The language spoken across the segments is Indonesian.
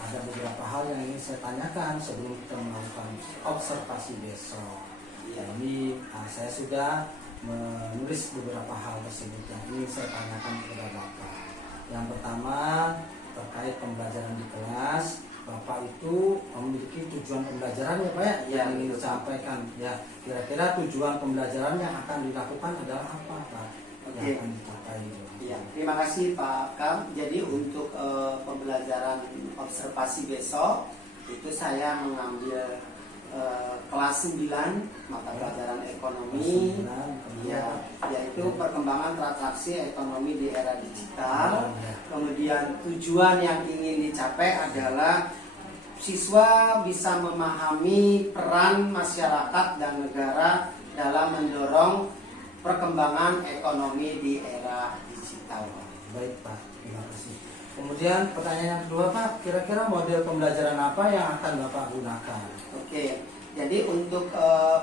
ada beberapa hal yang ingin saya tanyakan sebelum kita melakukan observasi besok. Ya, ini saya sudah menulis beberapa hal tersebut yang ingin saya tanyakan kepada Bapak. Yang pertama terkait pembelajaran di kelas. Bapak itu memiliki tujuan pembelajaran ya Pak ya, yang ingin disampaikan ya. Kira-kira tujuan pembelajaran yang akan dilakukan adalah apa Pak? Yang akan dicapai. Ya, terima kasih Pak Kam. Jadi untuk pembelajaran observasi besok itu saya mengambil kelas 9 mata pelajaran ekonomi, ya, yaitu perkembangan transaksi ekonomi di era digital. Kemudian tujuan yang ingin dicapai adalah siswa bisa memahami peran masyarakat dan negara dalam mendorong perkembangan ekonomi di era digital. Baik Pak, terima kasih. Kemudian pertanyaan yang kedua Pak, kira-kira model pembelajaran apa yang akan Bapak gunakan? Oke, jadi untuk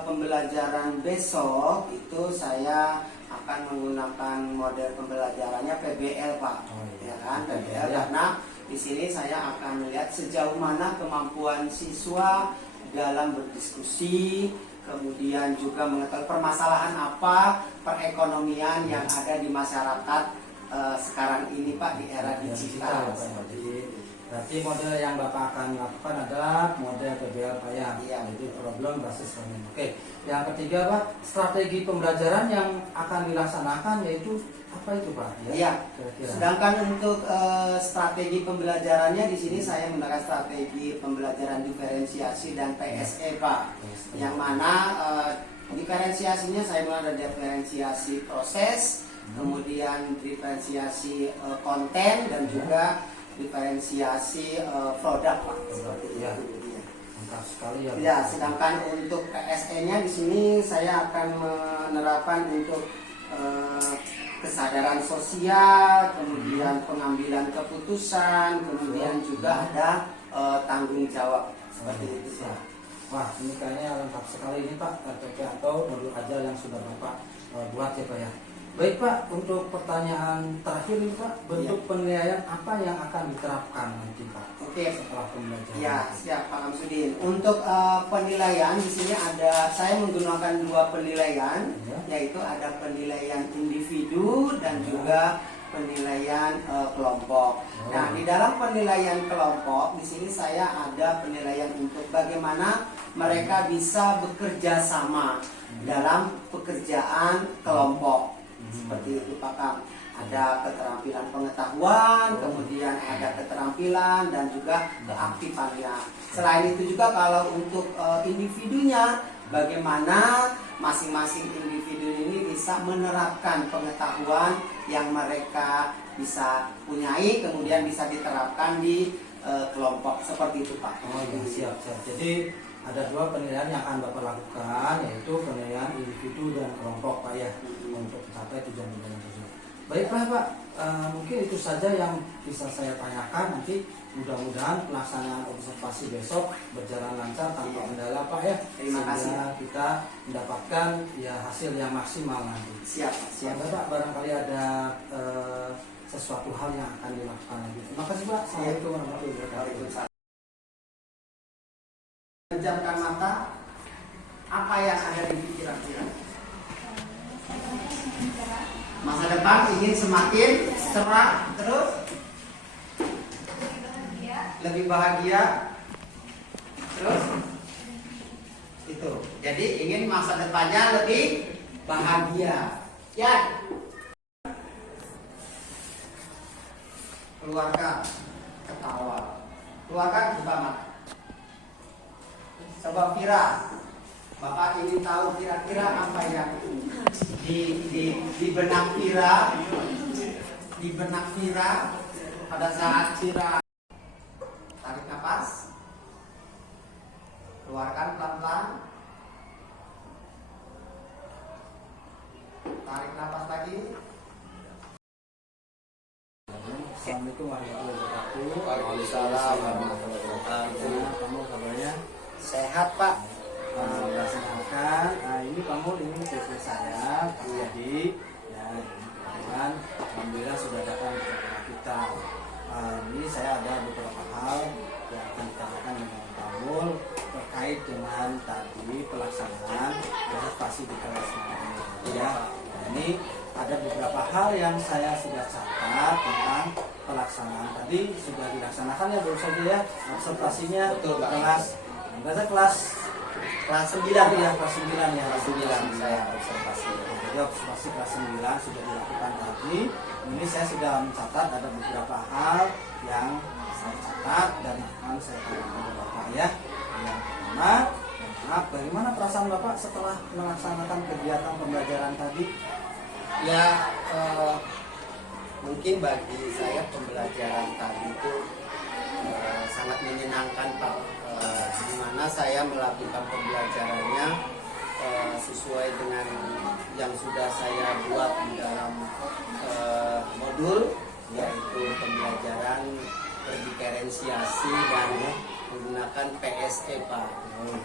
pembelajaran besok itu saya akan menggunakan model pembelajarannya PBL Pak, ya kan, PBL karena di sini saya akan melihat sejauh mana kemampuan siswa dalam berdiskusi, kemudian juga mengetahui permasalahan apa perekonomian yang ada di masyarakat sekarang ini Pak, di era digital. Berarti model yang Bapak akan lakukan adalah model PBL Pak ya, yaitu problem basis learning. Oke, yang ketiga Pak, strategi pembelajaran yang akan dilaksanakan yaitu apa itu Pak? Ya, sedangkan untuk strategi pembelajarannya di sini saya menggunakan strategi pembelajaran diferensiasi dan PSE Pak, yang mana diferensiasinya saya mulai dari diferensiasi proses, kemudian diferensiasi konten dan juga diferensiasi produk Pak, seperti itu. Mantap sekali ya. Ya, sedangkan untuk PSE-nya di sini saya akan menerapkan untuk kesadaran sosial, kemudian pengambilan keputusan, kemudian juga ada tanggung jawab seperti itu Pak. Wah, ini kayaknya lengkap sekali ini Pak, RPP atau modul ajar yang sudah Bapak buat ya Pak ya. Baik Pak, untuk pertanyaan terakhir ini Pak, bentuk penilaian apa yang akan diterapkan nanti Pak? Oke, setelah pembelajaran. Ya, siap Pak Kamsudin. Untuk penilaian di sini saya menggunakan 2 penilaian, yaitu ada penilaian individu dan juga penilaian kelompok. Nah, di dalam penilaian kelompok di sini saya ada penilaian untuk bagaimana mereka bisa bekerja sama dalam pekerjaan kelompok. Seperti itu Pak Kam. Ada keterampilan pengetahuan, kemudian ada keterampilan dan juga keaktifannya. Selain itu juga kalau untuk individunya, bagaimana masing-masing individu ini bisa menerapkan pengetahuan yang mereka bisa punyai, kemudian bisa diterapkan di kelompok. Seperti itu Pak. Oh ya, siap. Jadi ada 2 penilaian yang akan Bapak lakukan, yaitu penilaian individu dan kelompok Pak ya, untuk mencapai tujuan pembelajaran tersebut. Baiklah Pak, mungkin itu saja yang bisa saya tanyakan. Nanti mudah-mudahan pelaksanaan observasi besok berjalan lancar tanpa kendala Pak ya. Terima kasih. Kita mendapatkan ya hasil yang maksimal nanti. Siap. Pak, barangkali ada sesuatu hal yang akan dilakukan lagi. Terima kasih Pak. Assalamualaikum warahmatullahi wabarakatuh. Menjamkan mata, apa yang ada di pikiran kita? Masa depan ingin semakin cerah, terus lebih bahagia, terus itu. Jadi ingin masa depannya lebih bahagia. Ya. Keluarkan ketawa, keluarkan buka mata. Coba Fira, Bapak ingin tahu kira-kira apa yang di benak Fira pada saat Fira tarik nafas, keluarkan pelan-pelan, tarik nafas lagi. Assalamualaikum warahmatullahi wabarakatuh. Waalaikumsalam warahmatullahi wabarakatuh. Kamu kabarnya Sehat Pak. Dilaksanakan. Nah ini kamu ini siswa saya Pak Yadi. Ya ini kebetulan alhamdulillah sudah datang ke tengah kita. Ini saya ada beberapa hal ini ada beberapa hal yang saya sudah catat tentang pelaksanaan tadi sudah dilaksanakan ya baru saja ya observasinya. Betul, Pak. kelas Kelas 9 ya kelas 9 ya Kelas 9 saya observasi. Jadi observasi kelas 9 sudah dilakukan tadi. Ini saya sudah mencatat ada beberapa hal yang saya catat dan akan saya tanyakan ke Bapak ya. Yang pertama, Bapak, bagaimana perasaan Bapak setelah melaksanakan kegiatan pembelajaran tadi? Ya, mungkin bagi saya pembelajaran tadi itu sangat menyenangkan Pak. Di mana saya melakukan pembelajarannya sesuai dengan yang sudah saya buat di dalam modul, yaitu pembelajaran berdiferensiasi dan menggunakan PSE Pak.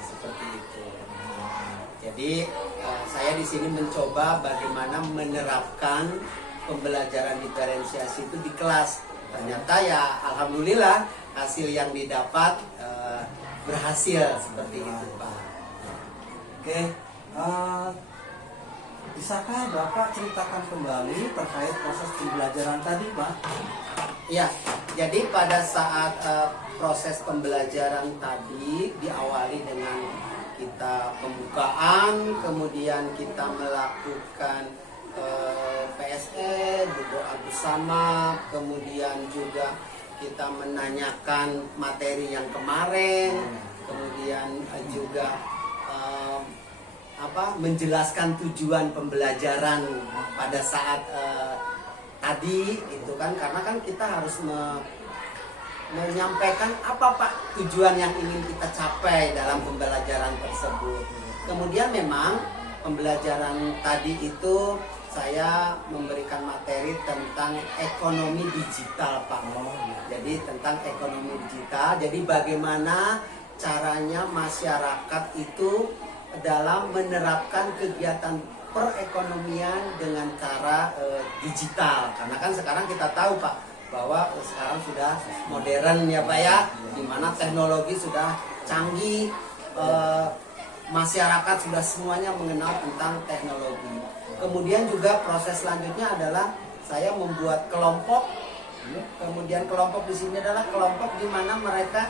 Seperti itu. Jadi saya di sini mencoba bagaimana menerapkan pembelajaran diferensiasi itu di kelas. Ternyata ya alhamdulillah hasil yang didapat berhasil seperti itu Pak. Oke, bisakah Bapak ceritakan kembali terkait proses pembelajaran tadi Pak? Ya, jadi pada saat proses pembelajaran tadi diawali dengan kita pembukaan, kemudian kita melakukan PSE, berdoa bersama, kemudian juga kita menanyakan materi yang kemarin, kemudian juga menjelaskan tujuan pembelajaran pada saat tadi itu kan, karena kan kita harus menyampaikan apa Pak tujuan yang ingin kita capai dalam pembelajaran tersebut. Kemudian memang pembelajaran tadi itu saya memberikan materi tentang ekonomi digital Pak. Jadi tentang ekonomi digital, jadi bagaimana caranya masyarakat itu dalam menerapkan kegiatan perekonomian dengan cara digital. Karena kan sekarang kita tahu Pak bahwa sekarang sudah modern ya Pak ya, di mana teknologi sudah canggih, masyarakat sudah semuanya mengenal tentang teknologi. Kemudian juga proses selanjutnya adalah saya membuat kelompok. Kemudian kelompok di sini adalah kelompok di mana mereka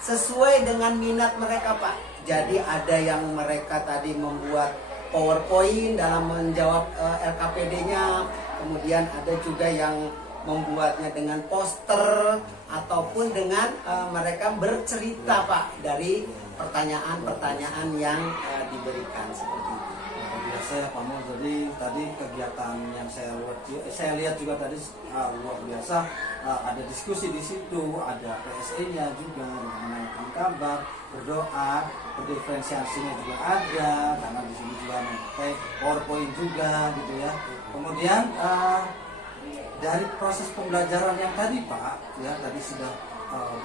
sesuai dengan minat mereka Pak. Jadi ada yang mereka tadi membuat PowerPoint dalam menjawab LKPD-nya, kemudian ada juga yang membuatnya dengan poster ataupun dengan mereka bercerita Pak dari pertanyaan-pertanyaan yang diberikan seperti itu. Biasa ya Pak Mul, jadi tadi kegiatan yang saya lihat juga tadi luar biasa, ada diskusi di situ, ada PSE-nya juga, menanyakan kabar, berdoa, berdiferensiasinya juga ada, karena di sini juga memakai PowerPoint juga gitu ya. Kemudian dari proses pembelajaran yang tadi Pak, ya tadi sudah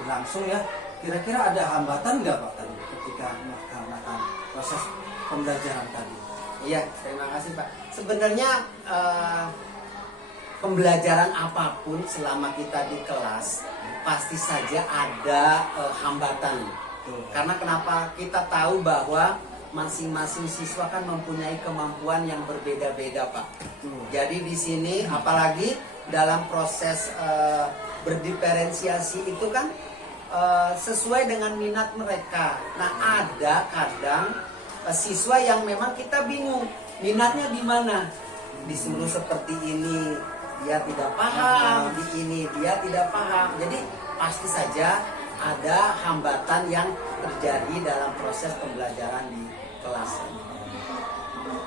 berlangsung ya, kira-kira ada hambatan nggak Pak tadi ketika melaksanakan proses pembelajaran tadi? Iya, terima kasih Pak. Sebenarnya pembelajaran apapun selama kita di kelas pasti saja ada hambatan. Karena kenapa? Kita tahu bahwa masing-masing siswa kan mempunyai kemampuan yang berbeda-beda Pak. Jadi di sini apalagi dalam proses berdiferensiasi itu kan sesuai dengan minat mereka. Nah ada kadang siswa yang memang kita bingung minatnya di mana, disuruh seperti ini dia tidak paham, di ini dia tidak paham. Jadi pasti saja ada hambatan yang terjadi dalam proses pembelajaran di kelas.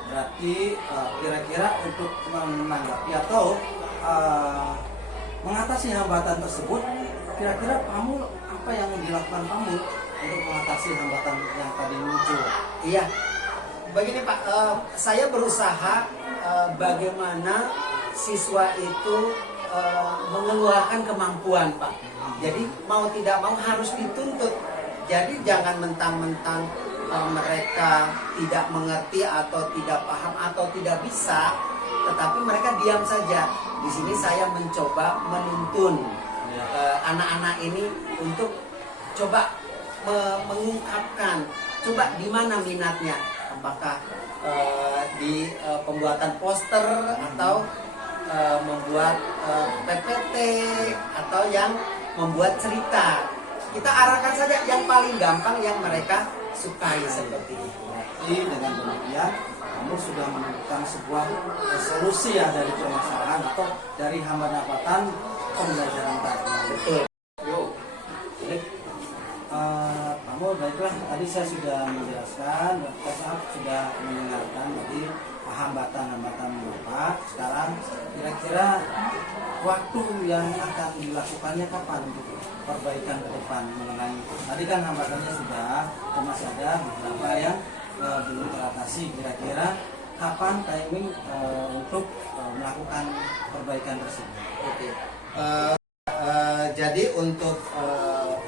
Berarti kira-kira untuk menanggapi atau mengatasi hambatan tersebut, kira-kira Pamul apa yang dilakukan Pamul untuk mengatasi hambatan yang tadi muncul? Iya, begini Pak, saya berusaha bagaimana siswa itu mengeluarkan kemampuan Pak. Jadi mau tidak mau harus dituntut. Jadi jangan mentang-mentang mereka tidak mengerti atau tidak paham atau tidak bisa, tetapi mereka diam saja. Di sini saya mencoba menuntun anak-anak ini untuk coba mengungkapkan, coba di mana minatnya, apakah di pembuatan poster atau membuat PPT atau yang membuat cerita. Kita arahkan saja yang paling gampang yang mereka sukai seperti itu. Jadi dengan demikian kamu sudah menemukan sebuah solusi ya dari permasalahan atau dari hambatan pembelajaran tadi. Betul. Jadi, kamu baiklah tadi saya sudah menjelaskan, Bapak sudah mendengarkan tadi hambatan-hambatan Bapak. Sekarang kira-kira waktu yang akan dilakukannya kapan untuk perbaikan ke depan mengenai tadi kan hambatannya sudah, masih ada beberapa yang belum teratasi. Kira-kira kapan timing untuk melakukan perbaikan tersebut? Oke. Jadi untuk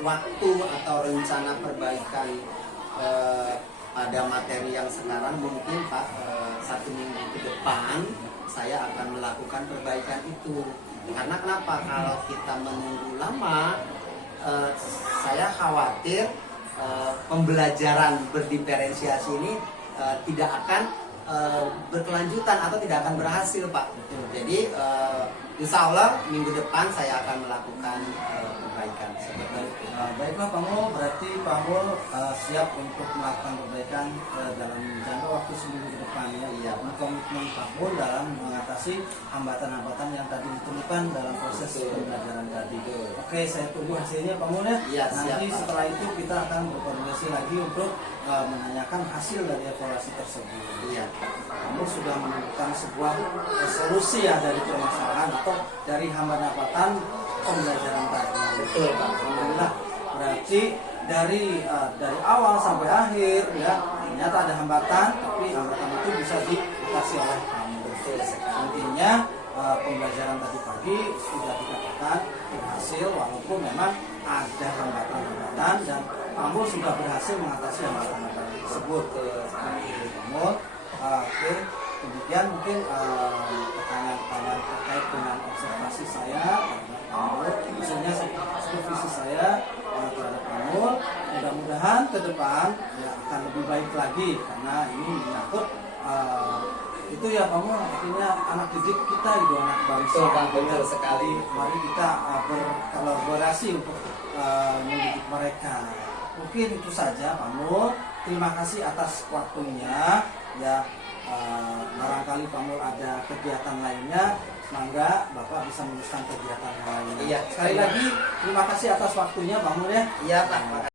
waktu atau rencana perbaikan pada materi yang sekarang mungkin Pak 1 minggu ke depan saya akan melakukan perbaikan itu. Karena kenapa? Kalau kita menunggu lama, saya khawatir pembelajaran berdiferensiasi ini tidak akan berkelanjutan atau tidak akan berhasil, Pak. Jadi insya Allah minggu depan saya akan melakukan perbaikan seperti itu. Baiklah Pak Mul, berarti Pak Mul siap untuk melakukan perbaikan dalam jangka waktu seminggu ke depan ya. Iya. Komitmen Pak Mul dalam mengatasi hambatan-hambatan yang tadi ditemukan dalam proses pembelajaran tadi. Oke, saya tunggu hasilnya Pak Mul ya. Iya, Nanti siap, Pak. setelah itu kita akan berkoordinasi lagi untuk menanyakan hasil dari evaluasi tersebut. Iya. Kamu sudah menemukan sebuah solusi ya dari permasalahan atau dari hambatan pembelajaran tadi. Betul, Pak. Alhamdulillah. Berarti dari awal sampai akhir ya ternyata ada hambatan, tapi hambatan itu bisa diatasi oleh kamu. Betul sekali. Intinya pembelajaran tadi pagi sudah dikatakan berhasil walaupun memang ada hambatan-hambatan dan kamu sudah berhasil mengatasi hambatan-hambatan tersebut. Kamu oke, demikian mungkin pertanyaan-pertanyaan terkait dengan observasi saya terhadap kamu, khususnya supervisi saya terhadap kamu. Mudah-mudahan ke depan ya akan lebih baik lagi karena ini menyangkut itu ya kamu artinya anak didik kita itu anak bangsa. Betul, Pak, betul sekali. Mari kita berkolaborasi untuk mendidik mereka. Mungkin itu saja Pak Mul. Terima kasih atas waktunya ya. Barangkali Pak Mul ada kegiatan lainnya, semoga Bapak bisa meneruskan kegiatan lainnya. Iya. Sekali lagi terima kasih atas waktunya Pak Mul ya. Iya, Pak.